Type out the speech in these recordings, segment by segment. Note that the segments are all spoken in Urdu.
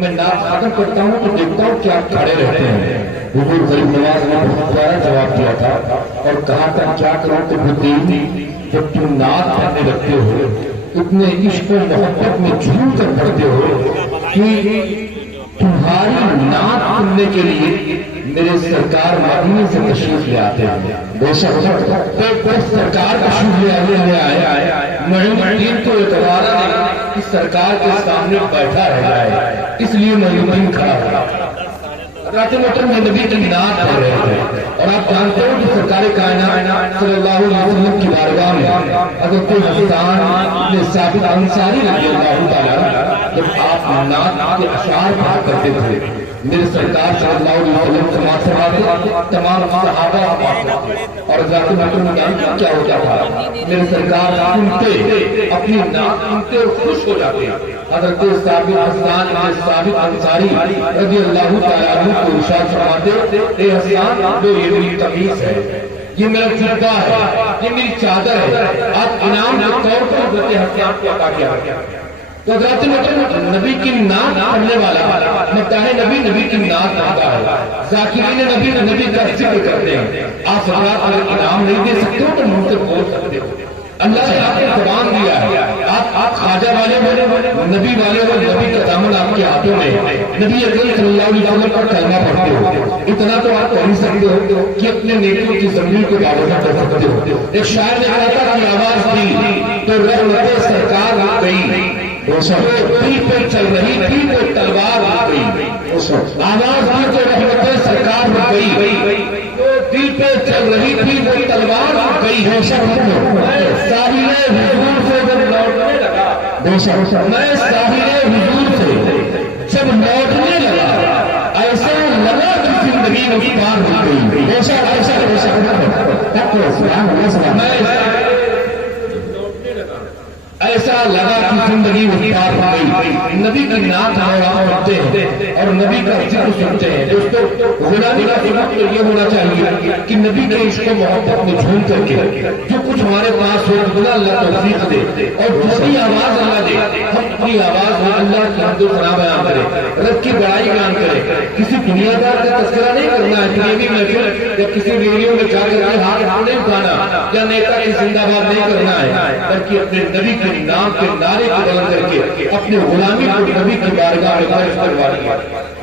میں نعت ختم کرتا ہوں تو دیکھتا ہوں کہ آپ کھڑے رہتے ہیں۔ حضور غریب نواز نے بہت پیارا جواب دیا تھا اور کہا تھا کیا کروں کہ بدین جب تم نعت پڑھنے لگتے ہو اتنے عشق و محبت میں جھوم کر پڑھتے ہو کہ تمہاری نعت سننے کے لیے میرے سرکار مدینے سے تشریف لے آتے ہیں۔ بے شک سرکار تشریف لے آئے معین الدین کو اتوارا نہیں کہ سرکار کے سامنے بیٹھا رہ جائے، اس لیے معین الدین کھڑا ہوا۔ حضرت محترم نبی کی نعت پڑھ رہے تھے اور آپ جانتے ہو کہ سرکار کائنات صلی اللہ علیہ وسلم کی بارگاہ میں حضرت حسان بن ثابت انصاری رضی اللہ تعالیٰ جب آپ نعت کے اشعار پڑھا کرتے تھے میرے سرکار صلی اللہ علیہ وسلم سماعت فرماتے تمام صحابہ اور حضرت محترم کیا ہوتا تھا میرے سرکار سنتے اپنی نعت سنتے اور خوش ہو جاتے حضرت ثابت حسان بن ثابت انصاری رضی اللہ تعالیٰ عنہ کو ارشاد فرماتے اے حسان جو یہ میری تمیز ہے یہ میرا جوتا ہے یہ میری چادر ہے آپ انعام کے طور پر حضرت حسان کو عطا کیا۔ تو حضرت نبی کی نعت پڑھنے والا مداح نبی کی نعت پڑھتا ہے، ذاکرین نبی کا ذکر کرتے ہیں۔ آپ حضرات اگر انعام نہیں دے سکتے ہو تو منہ سے بول سکتے ہو، اللہ نے آپ کو زبان دیا ہے، آپ خواجہ والے نبی والے اور نبی کا دامن آپ کے ہاتھوں میں، نبی اکرم صلی اللہ علیہ وسلم پر کلمہ پڑھتے ہو، اتنا تو آپ کہہ نہیں سکتے ہو کہ اپنے نیکیوں کی زمین کو باوجہ کر سکتے ہو۔ ایک شاعر نے کہا تھا کہ آواز دی تو رحمت سرکار آ گئی، دل پہ چل رہی تھی وہ تلوار آ گئی، آواز دی تو رحمت سرکار آ گئی، دل پہ چل رہی تھی وہ تلوار آ گئی ہے۔ ساحل حضور سے جب لوٹنے لگا، میں ساحل حضور سے جب لوٹنے لگا ایسا لگا کہ زندگی میں پار ہو گئی، ایسا لگا کہ زندگی میں پار ہو گئی۔ نبی کی نعت پڑھتے ہیں اور نبی کا ذکر سنتے ہیں۔ دوستو غلامی کا سبب تو یہ ہونا چاہیے کہ نبی کے عشق و محبت میں جھوم کر کے جو کچھ ہمارے پاس ہو اتنا اللہ توفیق دے اور دوسری آواز اللہ دے، ہم اپنی آواز میں اللہ کی حمد و ثنا بیان کریں، رب کی بڑائی بیان کریں۔ کسی دنیا دار کا تذکرہ نہیں کرنا ہے، دنیاوی محفل یا کسی ریڈیو میں جا کر کے ہاتھ نہیں اٹھانا یا نیتا کی زندہ باد نہیں کرنا ہے، بلکہ اپنے نبی کے نام کے نعرے کو بلند کر کے اپنے غلامی کو نبی کی بارگاہ میں درج کروا دیا۔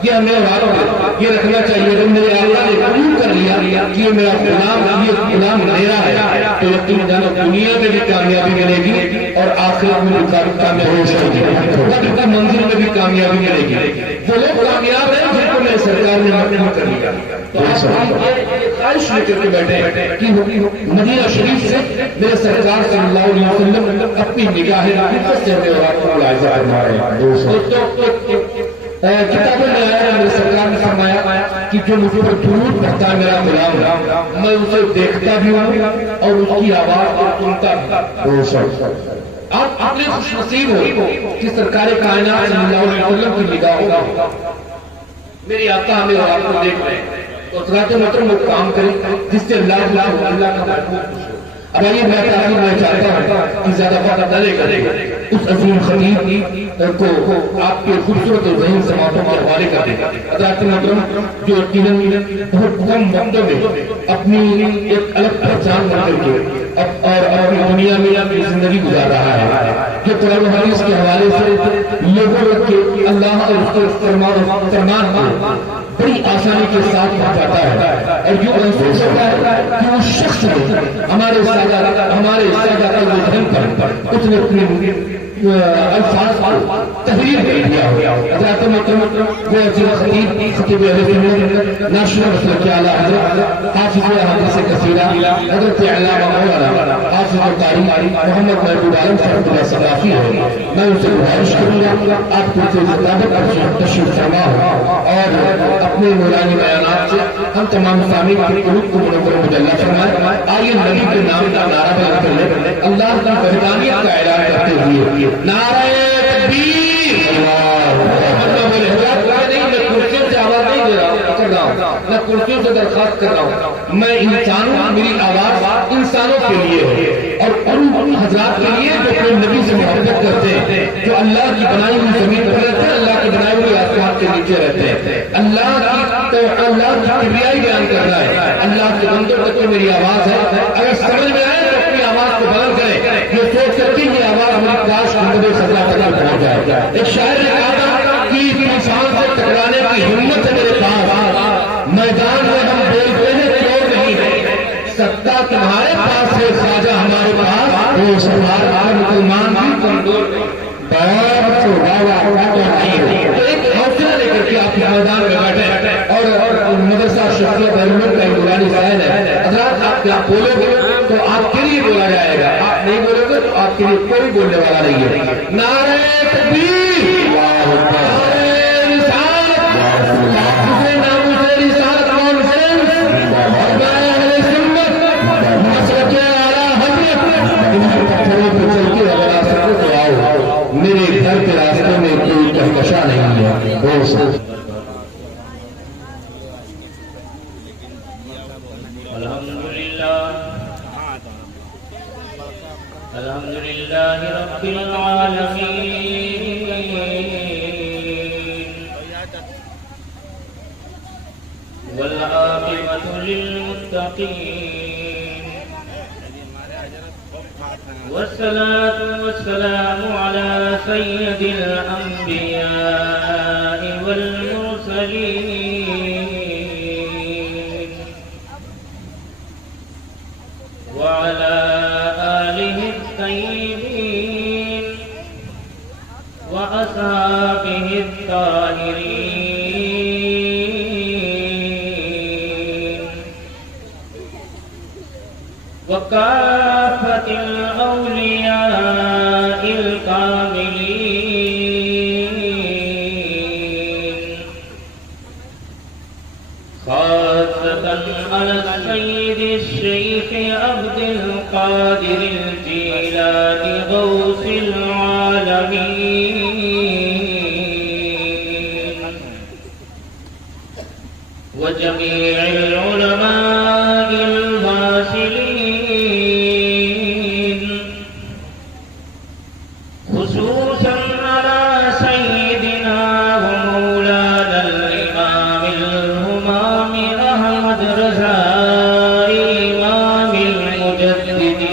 یہ ہمیں اور آپ یہ رکھنا چاہیے کہ میرے آقا نے قبول کر لیا کہ یہ میرا غلام، یہ غلام میرا ہے، تو یقین جانو دنیا میں بھی کامیابی ملے گی اور آخرت میں بھی کامیابی ملے گی، قبر کی منزل میں بھی کامیابی ملے گی۔ وہ لوگ کامیاب ہیں جن کو میرے سرکار نے مقبول کر لیا۔ تو آپ خواہش لے کر کے بیٹھے کہ مدینہ شریف سے میرے سرکار صلی اللہ علیہ وسلم اپنی نگاہ حقیقت سے ہمیں اور آپ کو ملاحظہ فرما رہے ہیں۔ کتابوں میں آیا میرے سرکار نے فرمایا کہ جو مجھ پر درود پڑھتا ہے میرا غلام، میں اسے دیکھتا بھی ہوں اور اس کی آواز کو سنتا بھی۔ آپ اپنے خوش نصیب ہو کہ سرکار کائنات صلی اللہ علیہ وسلم کی نگاہوں میں میری آقا ہمیں اور آپ کو دیکھ رہے ہیں، تو حضرات محترم وہ کام کریں جس سے اللہ کا محبوب خوش ہو۔ اب آئیے میں تعلیم میں چاہتا ہوں کہ زیادہ وقت نہ لے کر اس عظیم خطیب کو آپ کے خوبصورت اور ذہین سماعتوں کے حوالے کر دیں۔ حضرات محترم جو یقیناً بہت کم وقتوں میں اپنی ایک الگ پہچان بن کر کے اور اپنی دنیا میں اپنی زندگی گزار رہا ہے، جو قرآن و حدیث کے حوالے سے لوگوں کے اللہ اور اس کے فرمان کو بڑی آسانی کے ساتھ پہنچاتا ہے اور جو محسوس ہوتا ہے کہ وہ شخص ہمارے سادہ ذہن پر اس نے اپنے الفاظ تحریر کر دیا ہو۔ حضرات محترم وہ عظیم خطیب خطیب اہل سنت نیشنل مسلک کے اعلیٰ حضرت حافظ احادیث کثیرہ حضرت علامہ مولانا حافظ القاری محمد محبوب عالم صاحب اللہ صدافی ہے۔ میں ان سے گزارش کروں گا آپ کو سے مطابق تشریف فرما ہو اور اپنے نورانی بیانات سے ہم تمام سامعین کی قلوب کو منور مجلہ فرمائیں۔ آئیے نبی کے نام کا نعرہ بلند کر لیں، اللہ کی وحدانیت کا اعلان کرتے ہوئے نعرہ تکبیر، میں کرسیوں سے آواز نہیں دے رہا ہوں، میں کرسیوں سے درخواست کر رہا ہوں، میں انسانوں، میری آواز انسانوں کے لیے ہے اور ان حضرات کے لیے جو اپنے نبی سے محبت کرتے ہیں، جو اللہ کی بنائی ہوئی زمین پر رہتے ہیں، اللہ کی بنائی ہوئی آسمان نیچے رہتے ہیں. اللہ کی کبریائی بیان کر رہا ہے. اللہ کے بندوں تک تو میری آواز ہے, اگر سمجھ میں آئے تو اپنی آواز کو بلند کرے. یہ سوچ کر کہ یہ آواز ہماری کاش زندگی سزا تک پہنچ جائے. ایک شاعر نے کہا کہ طوفان سے ٹکرانے کی ہمت ہے میرے پاس, میدان میں ہم بولتے ہیں کیوں نہیں ہے, ستا تمہارے پاس ہے ساجا ہمارے پاس, وہ سوار مسلمان بھی کمزور بہت سے ایک حوصلہ لے کر کے آپ میدان میں بیٹھے. اور مدرسہ شخصیت کا ایک نورانی سائل ہے. حضرات آپ کیا بولو گے تو آپ کے لیے بولا جائے گا, آپ نہیں بولو گے تو آپ کے لیے کوئی بولنے والا نہیں ہے. نعرہ تکبیر, نعرہ رسالت, ناموس رسالت کانفرنس اور اہل سنت مسلک اعلیٰ حضرت, ان پتھروں پہ چل کے اگر آ سکو تو آؤ, میرے گھر کے راستے میں کوئی کہکشا نہیں ہے. الحمدللہ رب العالمین والعاقبۃ للمتقین والصلاة والسلام علی سید الانبیاء والمرسلین وعلى آله الطيبين وأصحابه الطاهرين وكافة الأولياء الكاملين خاصة على السيد الشيخ عبد القادر الجيلاني غوث العالمين وجميع العلماء الواصلين خصوصا على سيدنا ومولانا الإمام الهمام أحمد رضا إمام المجددين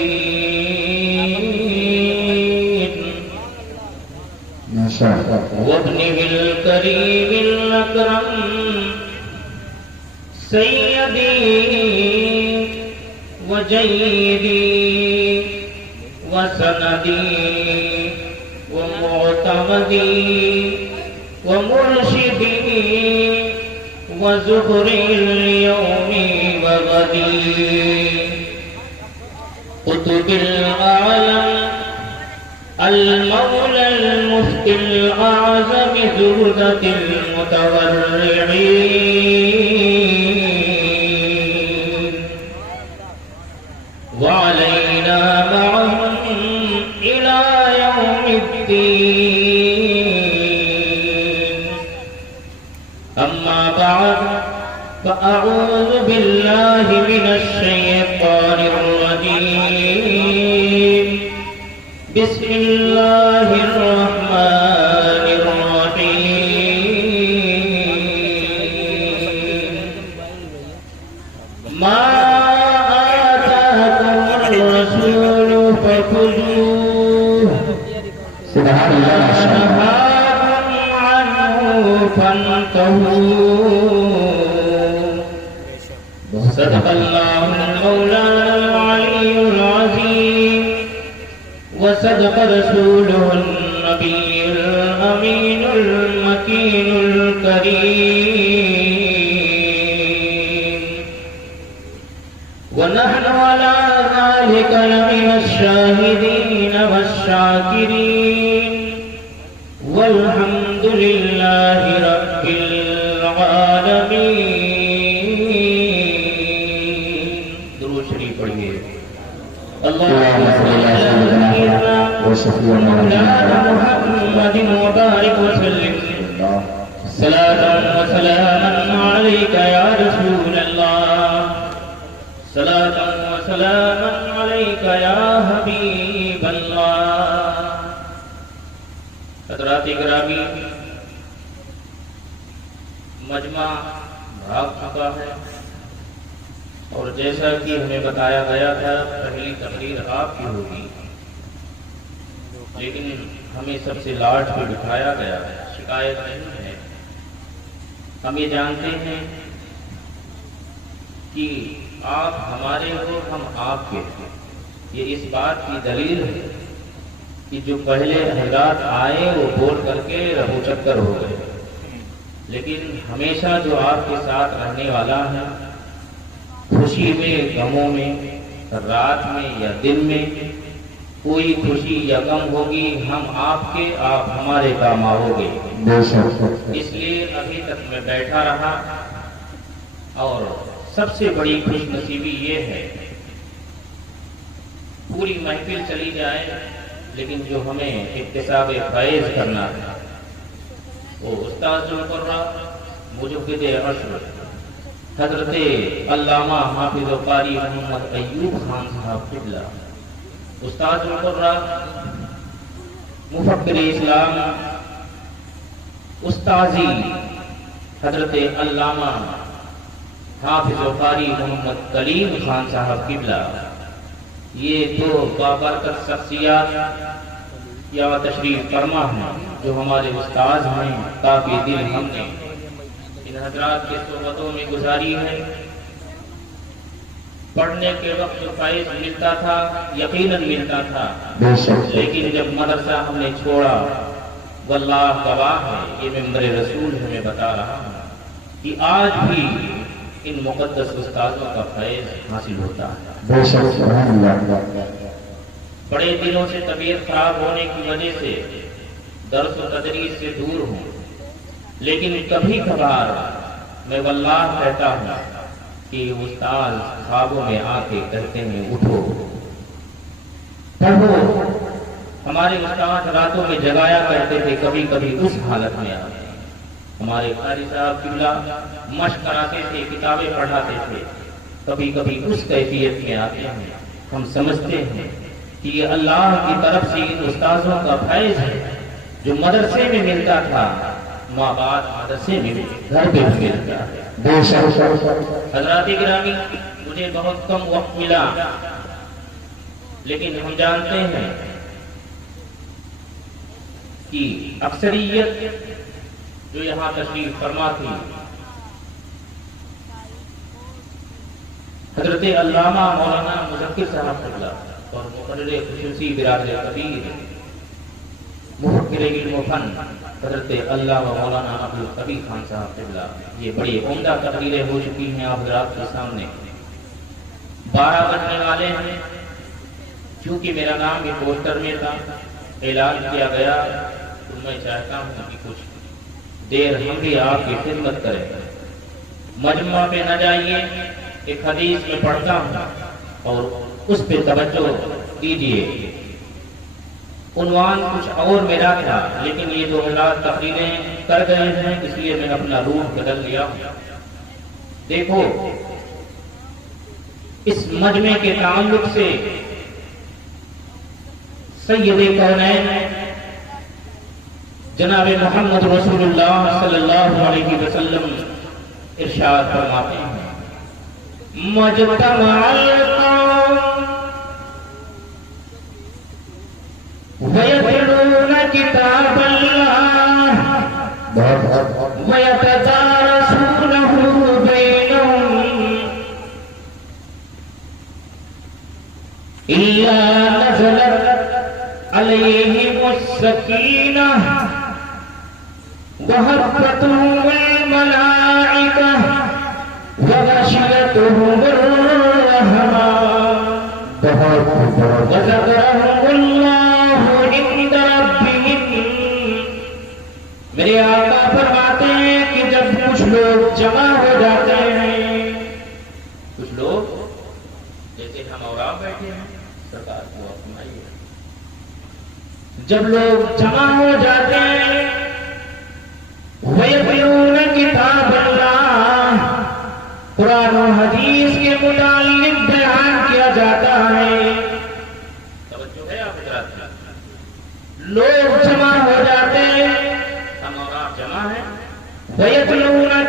وابنه الكريم الأكرم سيدي وجيدي وسندي ومعتمدي ومرشدي وزهري اليوم وغدي قطب الأعلم المولى المفتي الأعظم زهدة المتورعين وعلينا معهم إلى يوم الدين. أما بعد فأعوذ بالله من الشيطان الرجيم. بسم الله الرحمن الرحيم. ما آتاكم الرسول فخذوه وما نهاكم عنه فانتهوا. صدق الله المولانا العلي العظيم وصدق رسوله النبي الأمين المكين الكريم. ونحن على ذلك لمن الشاهدين والشاكرين والحمد لله رب العالمين. درود شریف پڑھیے. اللهم صل على سيدنا مولانا محمد وبارك وسلم صلاة وسلاما عليك يا رسول الله. صلاة وسلاما عليك يا حبيب الله. حضرات گرامی، مجمع بھاگ چکا ہے اور جیسا کہ ہمیں بتایا گیا تھا پہلی تقریر آپ کی ہوگی، لیکن ہمیں سب سے لاسٹ پہ بٹھایا گیا ہے، شکایت نہیں ہے۔ ہم یہ جانتے ہیں کہ آپ ہمارے ہو، ہم آپ کے ہیں۔ یہ اس بات کی دلیل ہے کہ جو پہلے حضرات آئے وہ بول کر کے رفو چکر ہو گئے، لیکن ہمیشہ جو آپ کے ساتھ رہنے والا ہے، خوشی میں غموں میں، رات میں یا دن میں، کوئی خوشی یا غم ہوگی ہم آپ کے، آپ ہمارے کام آؤ گے۔ اس لیے ابھی تک میں بیٹھا رہا، اور سب سے بڑی خوش نصیبی یہ ہے پوری محفل چلی جائے لیکن جو ہمیں اکتساب فیض کرنا ہے وہ استاد المقرر مجدد عصر حضرت علامہ حافظ و قاری محمد ایوب خان صاحب قبلہ، استاد مقرر مفکر اسلام استاذی حضرت علامہ حافظ و قاری محمد کلیم خان صاحب قبلہ، یہ دو بابرکت شخصیات یا تشریف فرما ہیں جو ہمارے استاذ ہیں، کافی دل ہم نے ان حضرات کے صحبتوں میں گزاری ہے۔ پڑھنے کے وقت جو فائز ملتا تھا یقیناً ملتا تھا، لیکن جب مدرسہ ہم نے چھوڑا، واللہ گواہ ہے، یہ ممبر رسول ہمیں بتا رہا ہے کہ آج بھی ان مقدس استادوں کا فیض حاصل ہوتا ہے۔ بڑے دنوں سے طبیعت خراب ہونے کی وجہ سے درس و تدریس سے دور ہوں، لیکن کبھی کبھار میں واللہ کہتا ہوں کہ استاد خوابوں میں آ کے کہتے ہیں اٹھو پڑھو۔ ہمارے استاد راتوں میں جگایا کرتے تھے، کبھی کبھی اس حالت میں آتے۔ ہمارے قاری صاحب قبلہ مشق کراتے تھے، کتابیں پڑھاتے تھے، کبھی کبھی اس کیفیت میں آتے ہیں۔ ہم سمجھتے ہیں کہ یہ اللہ کی طرف سے ان استاذوں کا فیض ہے جو مدرسے میں ملتا تھا، ماں باپ مدرسے میں گھر پہ بھی ملتا ہے۔ حضرات گرامی، مجھے بہت کم وقت ملا، لیکن ہم جانتے ہیں کہ اکثریت جو یہاں تشریف فرما تھی حضرت علامہ مولانا مذکر صاحب قبلہ اور مقرر خصوصی برادر کبیر مفکر علم و فن حضرت علامہ مولانا عبدالقبیر خان صاحب قبلہ، یہ بڑی عمدہ تقریریں ہو چکی ہیں آپ حضرات کے سامنے۔ 12 بجنے والے ہیں، چونکہ میرا نام بھی پوسٹر میں تھا، اعلان کیا گیا، تو میں چاہتا ہوں کہ کچھ دیر ہم بھی آپ کی خدمت کریں۔ مجمع پہ نہ جائیے، ایک حدیث میں پڑھتا ہوں اور اس پہ توجہ دیجیے۔ عنوان کچھ اور میرا تھا، لیکن یہ 2 حضرات تقریریں کر گئے ہیں، اس لیے میں اپنا روح بدل لیا۔ دیکھو، اس مجمع کے تعلق سے سید کونین جناب محمد رسول اللہ صلی اللہ علیہ وسلم ارشاد فرماتے ہیں، مجتمع القوم ويتلون كتاب الله ويتدارسونه بينهم إلا نزلت عليهم السكينة وهفتهم الملائكة وغشيتهم الرحمة وذكرهم الله عند ربهم۔ میرے آقا فرماتے ہیں کہ جب کچھ لوگ جمع ہو جاتے ہیں، کچھ لوگ جیسے ہم اور آپ بیٹھے ہیں، سرکار کو فرمائیے، جب لوگ جمع ہو جاتے ہیں، وَيَتْلُونَ كِتَابَ اللَّهِ، قرآن و حدیث کے متعلق بیان کیا جاتا ہے۔ توجہ ہے آپ حضرات، لوگ جمع ہو جاتے ہیں، ہم اور آپ جمع ہیں، وَيَتْلُونَ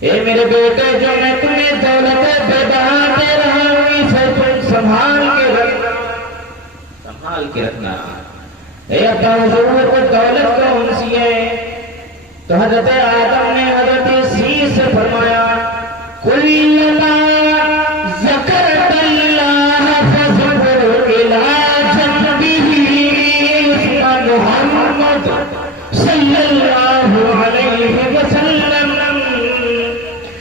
اے میرے بیٹے جو میں تمہیں دولت بیدہ دے رہا ہوں اسے تم سنبھال کے رکھنا اے ابا حضور کو دولت کون سی ہے؟ تو حضرت آدم نے حضرت عیسیٰ سے فرمایا کلما ذکرت اللہ فذکر الی جنبہ اسم محمد صلی اللہ علیہ وسلم۔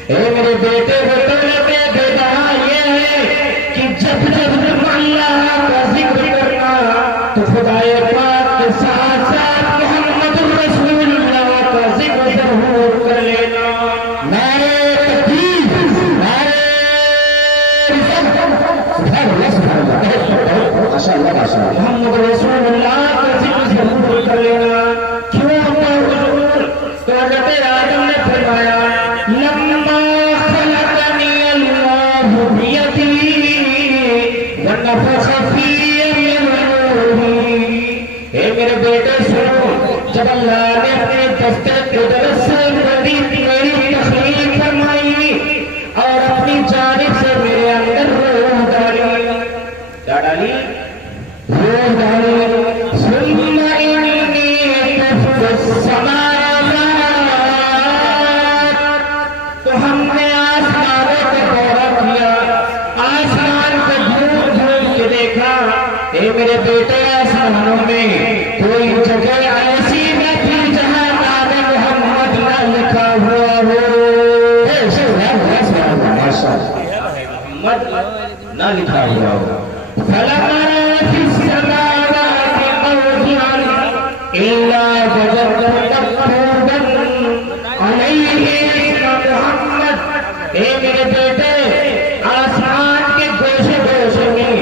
اے میرے بیٹے وہ دولت بیدہ یہ ہے کہ جب تم اللہ کا ذکر کرنا تو خدائے پاک کے ساتھ ساتھ محمد رسول اللہ کا ذکر ضرور کر لینا۔ نعرہ تکبیر، نعرہ محمد رسول اللہ کا ذکر ضرور کر لینا۔ کیوں ابا حضور؟ تو حضرت آدم نے فرمایا لما خلقنی اللہ بیدی ونفخ فی من روحی۔ اے میرے بیٹے سنو، جب اللہ نے اپنے دفتر قدرت سے میری تخلیق فرمائی اور اپنی جانب سے میرے اندر روح ڈالی، کیا ڈالی؟ روح ڈالی۔ ثم انی تفت السماوات، تو ہم نے آسمانوں کا دورہ کیا، آسمان کو ڈھونڈ ڈھونڈ کے دیکھا۔ اے میرے بیٹے آسمانوں میں کوئی جگہ ایسی نہ تھی جہاں نام محمد نہ لکھا ہوا ہو، محمد نہ لکھا ہوا ہو۔ فَلَمَا فِي السَّمَاوَاتِ مَوْضِعًا إِلَّا وَجَدْتُ مَكْتُوبًا عَلَيْهِ اسْمُ مُحَمَّد۔ اے میرے بیٹے آسمان کے گوشے گوشے میں،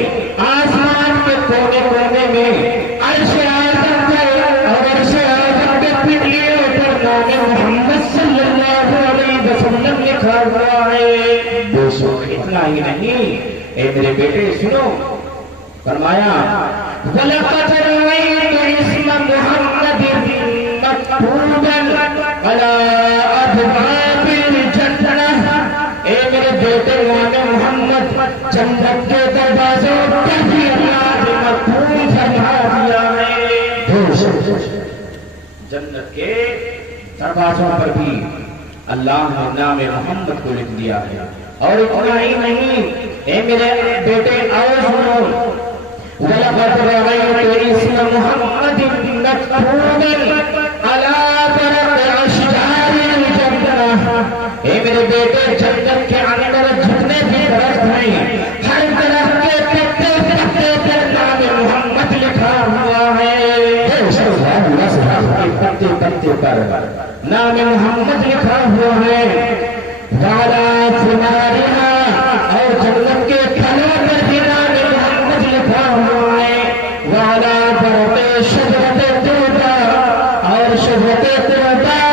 آسمان کے کونے کونے میں عرش اعظم پر اور عرش اعظم کے پنڈلیوں پر نام محمد صلی اللہ علیہ وسلم لکھا ہوا ہے۔ بے شک اتنا ہی نہیں، اے میرے بیٹے سنو، فرمایا وَلَقَدْ رَأَيْتُ اسْمَ مُحَمَّدٍ مَكْتُوبًا عَلَىٰ أَبْوَابِ الْجَنَّةِ۔ اے میرے بیٹے نام محمد جنت کے دروازوں پر بھی اللہ نے مکتوب فرما دیا ہے۔ جنت کے دروازوں پر بھی اللہ نے نام محمد کو لکھ دیا ہے۔ اور اتنا ہی نہیں، اے میرے بیٹے آؤ سنو، وَلَقَدْ رَأَيْتُ اسْمَ مُحَمَّدٍ مَكْتُوبًا عَلَىٰ بَرَقِ أَشْجَارِ الْجَنَّةِ۔ اے میرے بیٹے جنت کے اندر جتنے بھی درخت ہیں، ہر درخت کے پتے پتے پر نام محمد لکھا ہوا ہے۔ پتے پتے پر نام محمد لکھا ہوا ہے۔ وَعَلَىٰ ثِمَارِهَا، اور جنت کے پھلوں پر بھی نام محمد لکھا ہوا ہے۔ وَعَلَىٰ بَرْقِ شَجَرَةِ طُوبَىٰ، اور شجرۃ طوبیٰ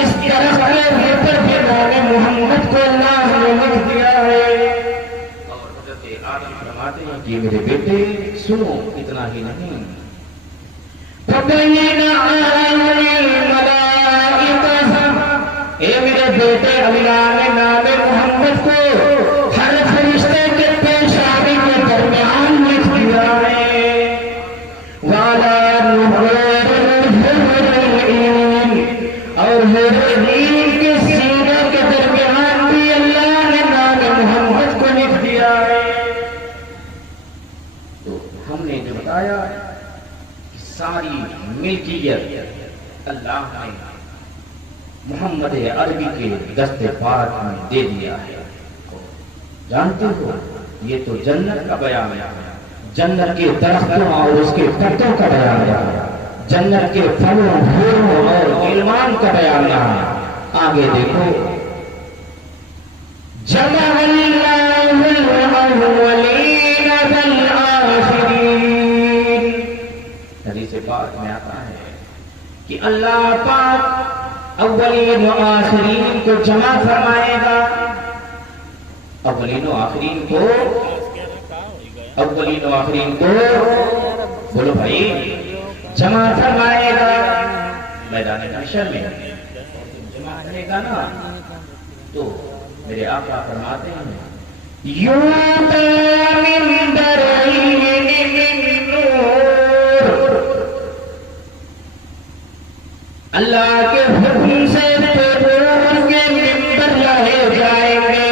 اس درخت کے اوپر بھی نام محمد کو اللہ نے لکھ دیا ہے۔ اور حضرت آدم فرماتے ہیں کہ میرے بیٹے سنو، اتنا ہی نہیں، فَبَيِّنَ عَلَيْهِ الْمَلَائِكَةَ۔ اے میرے بیٹے اللہ نے نام محمد کو ہر فرشتے کے پیشانی کے درمیان لکھ دیا ہے۔ وَعَلَىٰ نُحُورِ الْحُورِ الْعِينِ، اور حور عین کے سینوں کے درمیان بھی اللہ نے نام محمد کو لکھ دیا ہے۔ تو ہم نے جو بتایا ساری ملکیت اللہ نے محمد عربی کے دست پاک میں دے دیا ہے۔ جانتے ہو یہ تو جنت کا بیان ہے، جنت کے درختوں اور اس کے پتوں کا بیان ہے، جنت کے پھلوں پھولوں اور علمان کا بیان ہے۔ آگے دیکھو، جمع اللہ الاولین والآخرین، حدیث پاک میں آتا ہے کہ اللہ پاک اولین و آخرین کو جمع فرمائے گا۔ اولین و آخرین کو، اولین و آخرین کو بولو بھائی جمع فرمائے گا میدان محشر میں، جمع کرے گا نا۔ تو میرے آقا فرماتے ہیں اللہ کے حکم سے نور کے ممبر لائے جائیں گے.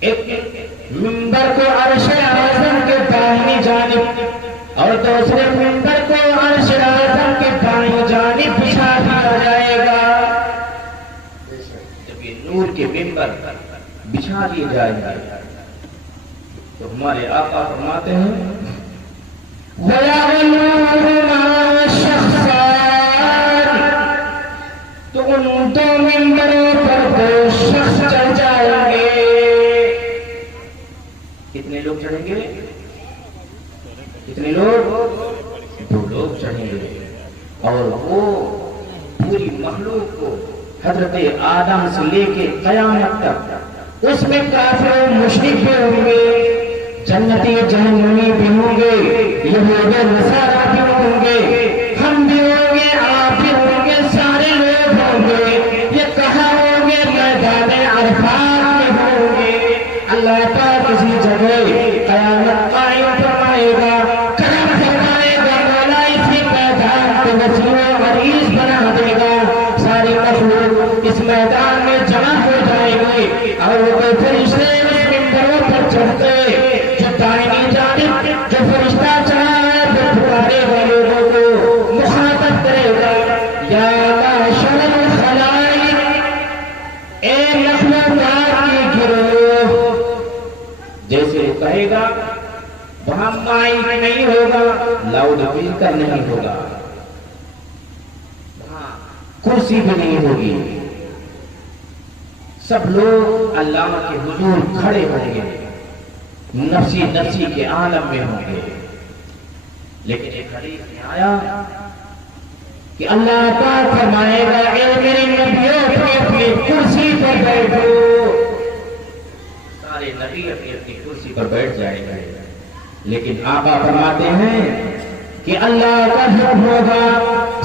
ایک ممبر کو عرش اعظم کے دائیں جانب اور دوسرے ممبر کو عرش اعظم کے بائیں جانب بچھا دیا جائے گا. جب یہ نور کے ممبر بچھا دیے جائیں گے تو ہمارے آقا فرماتے ہیں تو ان دو ممبروں پر دو شخص چڑھ جائیں گے. کتنے لوگ چڑھیں گے؟ کتنے لوگ؟ دو لوگ چڑھیں گے. اور وہ پوری مخلوق کو حضرت آدم سے لے کے قیامت تک اس میں کافر و مشرک بھی ہوں گے، جنتی جہنمی بھی ہوں گے، یہود و نصارا بھی ہوں گے، ہم بھی ہوں گے، آپ بھی ہوں گے، سارے لوگ ہوں گے. یہ کہاں ہوں گے؟ میدان عرفات میں ہوں گے. اللہ پاک کسی جگہ قیامت قائم فرمائے گا، کرم فرمائے گا، مولا اسی میدان کو وسیع و عریض بنا دے گا. ساری مخلوق اس میدان میں جمع ہو جائے گی اور وہ فرشتے اس ممبروں پر چڑھتے جو دائیں جانب جو فرشتہ چڑھا ہے وہ پکارے والے لوگوں کو مخاطب کرے گا، یا معشر الخلائق، اے مخلوقات کی گروہ. جیسے کہے گا وہاں مائک نہیں ہوگا، لاؤڈ اسپیکر نہیں ہوگا، کرسی بھی نہیں ہوگی، سب لوگ اللہ کے حضور کھڑے ہوں گے، نفسی نفسی کے عالم میں ہوں گے. لیکن ایک حدیث میں آیا کہ اللہ پاک فرمائے گا اے میرے نبیوں اپنی کرسی پر بیٹھو. سارے نبی اپنی اپنی کرسی پر بیٹھ جائیں گے. لیکن آقا فرماتے ہیں کہ اللہ کا حکم ہوگا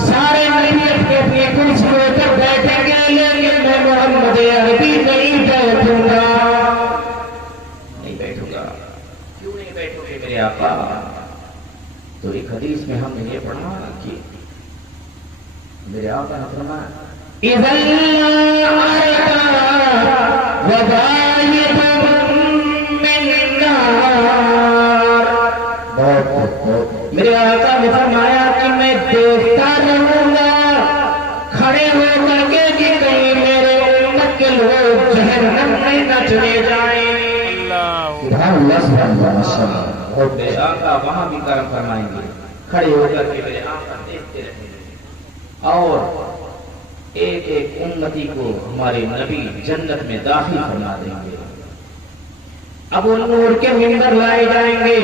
سارے نبی اپنی کرسیوں پر بیٹھیں گے، لیکن میں محمد عربی نہیں بیٹھوں گا. نہیں بیٹھوں گا. کیوں نہیں بیٹھو گے میرے آقا؟ تو ایک حدیث میں ہم نے یہ پڑھا کہ میرے آقا نے فرمایا اِذَا وَبَائِدٌ مِّن نَّارٍ. میرے آقا نے فرمایا کہ میں دیکھتا رہوں گا کھڑے ہو کر کے کہ کہیں میرے امت کے لوگ جہنم میں نہ چلے جائیں. اور میرے آقا وہاں بھی کرم فرمائیں گے، کھڑے ہو کر کے میرے آقا دیکھتے رہیں گے اور ایک ایک امتی کو ہمارے نبی جنت میں داخل فرما دیں گے. اب ان نور کے ممبر لائے جائیں گے.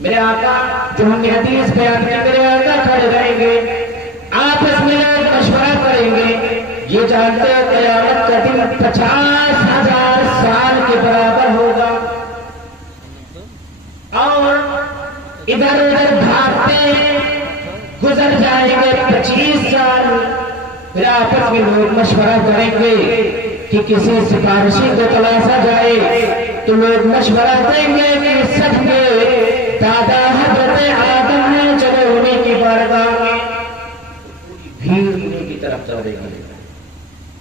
میرے آقا جو ہم نے حدیث بیان کی، میرے آقا کھڑے رہیں گے، آپس میں لوگ مشورہ کریں گے. یہ جانتے ہو قیامت کا دن 50,000 سال کے برابر ہوگا اور ادھر ادھر بھاگتے گزر جائیں گے 25 سال. پھر آپس میں لوگ مشورہ کریں گے کہ کسی سفارشی کو تلاشا جائے تو لوگ مشورہ دیں گے کہ سب کے دادا حضرت آدم ہیں، چلو انہیں کی بارگاہ میں. بھیڑ انہیں کی طرف دوڑے گی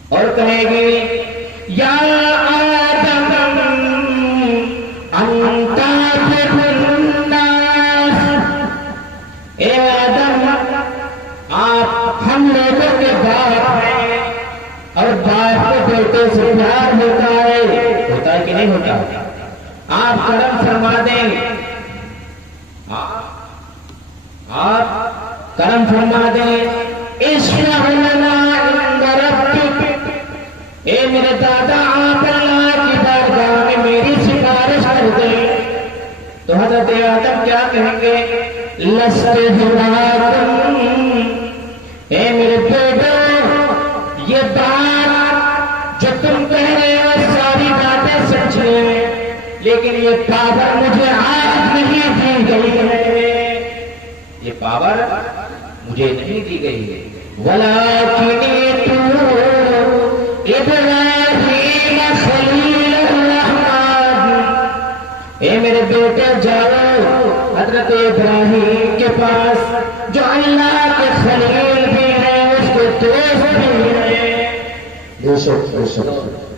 اور کہے گی یا آدم انت خیر الناس، اے آدم آپ ہم لوگوں کے باپ ہیں اور باپ کے بیٹے سے پیار ہوتا ہے کہ نہیں ہوتا؟ آپ کرم فرما دیں، آپ کرم فرما دیں. اشفع لنا عند ربک، اے میرے دادا آپ اللہ کی بارگاہ میں میری سفارش کر دیں. تو حضرت آدم کیا کہیں گے؟ لست ہداکم، اے میرے بیٹو یہ بات جو تم کہہ رہے ہو ساری باتیں سچ ہیں، لیکن یہ پاور مجھے آج نہیں دی گئی ہے، یہ پاور مجھے نہیں دی گئی ہے. وَلَٰكِنِ بیٹے جاؤ حضرت ابراہیم کے پاس جو اللہ کے خلیل بھی ہیں اس کے دوست بھی ہیں.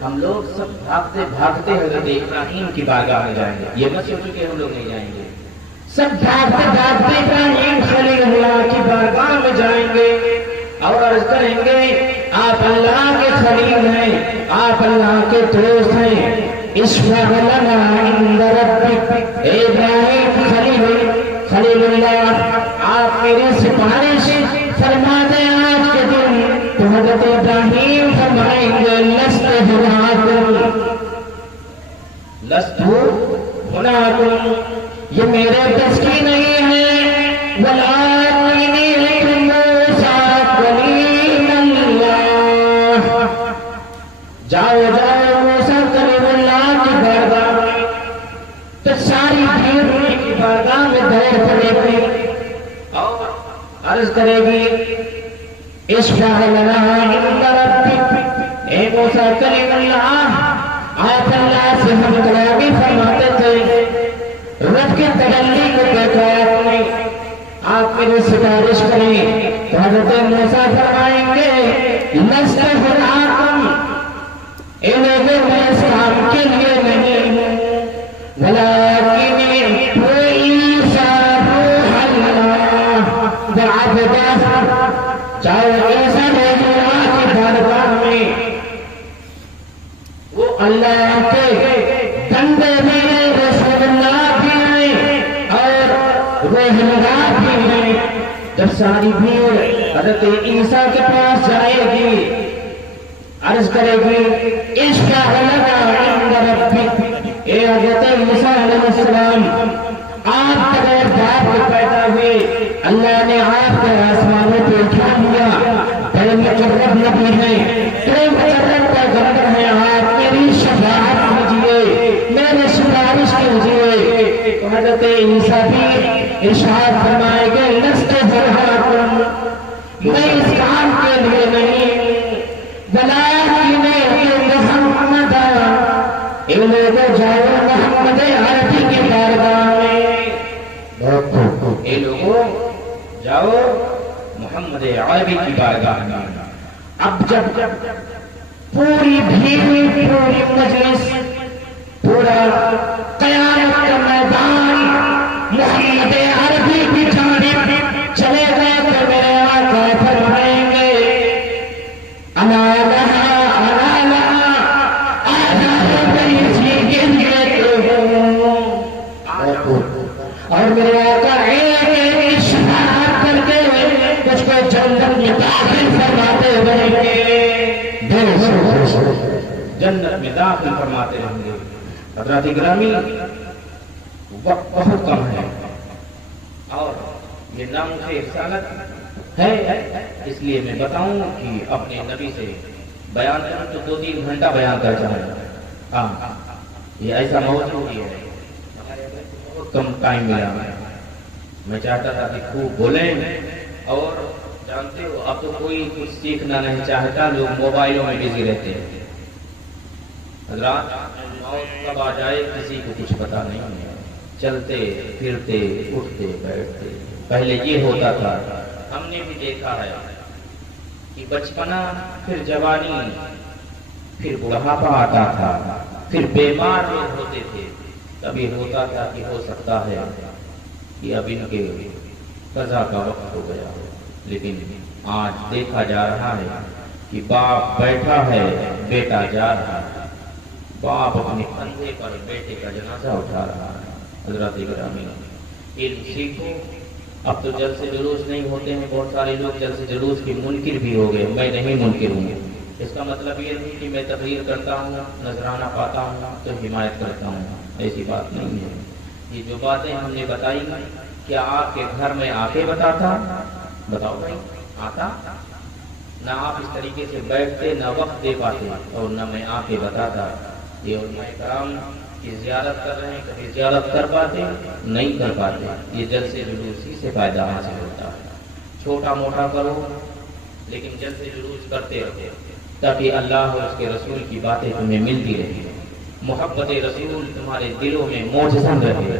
ہم لوگ سب بھاگتے بھاگتے حضرت ابراہیم کی بارگاہ میں جائیں گے. یہ مت سوچو کہ ہم لوگ نہیں جائیں گے. سب بھاگتے بھاگتے ابراہیم خلیل اللہ کی بارگاہ میں جائیں گے اور عرض کریں گے آپ اللہ کے خلیل ہیں, آپ اللہ کے دوست ہیں. اشفع لنا عند ربک, ابراہیم خلیل اللہ آپ میری سفارش فرما دیں آج کے دن. تو حضرت ابراہیم فرمائیں گے لست ہناکم, یہ میرے بس کی نہیں ہے. ولکنی موسیٰ کلیم اللہ, جاؤ جاؤ موسیٰ کلیم اللہ کی بارگاہ میں. تو ساری بھیڑ کی بارگاہ میں دوڑ پڑے گی اور عرض کرے گی اشفع لنا عند ربک, اے موسیٰ کلیم اللہ آپ اللہ سے ہم کلامی فرماتے تھے, رب کی تجلی کو دیکھا آپ نے, آپ میری سفارش کریں. تو حضرت موسیٰ فرمائیں گے لست ہناکم, اے لوگوں میں اس کام کے لیے نہیں ہوں, ولکنی عیسیٰ روح اللہ وعبدہ, جاؤ عیسیٰ روح اللہ کی بارگاہ میں, وہ اللہ کے بندے بھی ہیں, رسول اللہ بھی ہیں اور روح اللہ بھی ہیں. جب ساری بھیڑ حضرت عیسیٰ کے پاس جائے گی عرض کرے گی اشفع لنا عند ربک, اے حضرت عیسیٰ علیہ السلام آپ بغیر باپ کے پیدا ہوئے, اللہ نے آپ کو آسمانوں پہ اٹھا لیا, بڑے مقرب نبی ہیں, بڑے مقرب پیغمبر ہیں, آپ میری شفاعت کیجیے, میرے سفارش کیجیے. تو حضرت عیسیٰ بھی ارشاد فرمائے گے لست ہناکم, میں اس کام کے لیے نہیں, ولکنی محمد, ان لوگوں جاؤ محمد عربی کی بارگاہ میں, اے لوگوں جاؤ محمد عربی کی بارگاہ میں. اب جب پوری بھیڑ, پوری مجلس, پورا قیامت کا میدان محمد عربی کی جانب چلے گئے تو میرے آقا فرمائیں گے انا لہا انا لہا, آجاؤ میری جی لیتے ہوں. اور میرے آقا ایک شفاعت کر کے کچھ کو جنت میں داخل فرماتے رہیں گے, جنت میں داخل فرماتے رہیں گے. حضرات گرامی وقت بہت کم ہے اور یہ نام سے رسالت ہے, اس لیے میں بتاؤں کہ اپنے نبی سے بیان کروں تو 2-3 گھنٹہ بیان کر جائیں. ہاں یہ ایسا موضوع ہی ہے, بہت کم ٹائم ملا. میں چاہتا تھا کہ خوب بولیں, اور جانتے ہو اب تو کوئی کچھ سیکھنا نہیں چاہتا, لوگ موبائلوں میں بزی رہتے ہیں. حضرات موت کب آ جائے کسی کو کچھ پتا نہیں ہے, چلتے پھرتے اٹھتے بیٹھتے. پہلے یہ ہوتا تھا, ہم نے بھی دیکھا ہے کہ بچپنا, پھر جوانی, پھر بڑھاپا آتا تھا, پھر بیمار لوگ ہوتے تھے. کبھی ہوتا تھا کہ ہو سکتا ہے کہ اب ان کے قضا کا وقت ہو گیا, لیکن آج دیکھا جا رہا ہے کہ باپ بیٹھا ہے, بیٹا جا رہا ہے, باپ اپنے کندھے پر بیٹے کا جنازہ اٹھا رہا ہے. حضرات گرامی علم سیکھو. اب تو جلسے جلوس نہیں ہوتے ہیں, بہت سارے لوگ جلسے جلوس کے منکر بھی ہو گئے. میں نہیں منکر ہوں. اس کا مطلب یہ نہیں کہ میں تقریر کرتا ہوں, نذرانہ پاتا ہوں تو حمایت کرتا ہوں, ایسی بات نہیں ہے. یہ جو باتیں ہم نے بتائی, کیا آپ کے گھر میں آ کے بتاتا؟ بتاؤ بھائی, آتا نہ. آپ اس طریقے سے بیٹھتے, نہ وقت دے پاتے, اور نہ میں آ کے بتاتا. یہ علماء کرام کی زیارت کر رہے ہیں, کبھی زیارت کر پاتے نہیں کر پاتے. یہ جلسے جلوس ہی سے فائدہ حاصل ہوتا ہے. چھوٹا موٹا کرو لیکن جلسے جلوس کرتے رہو, تاکہ اللہ اور اس کے رسول کی باتیں تمہیں ملتی رہے, محبت رسول تمہارے دلوں میں موجزن رہے.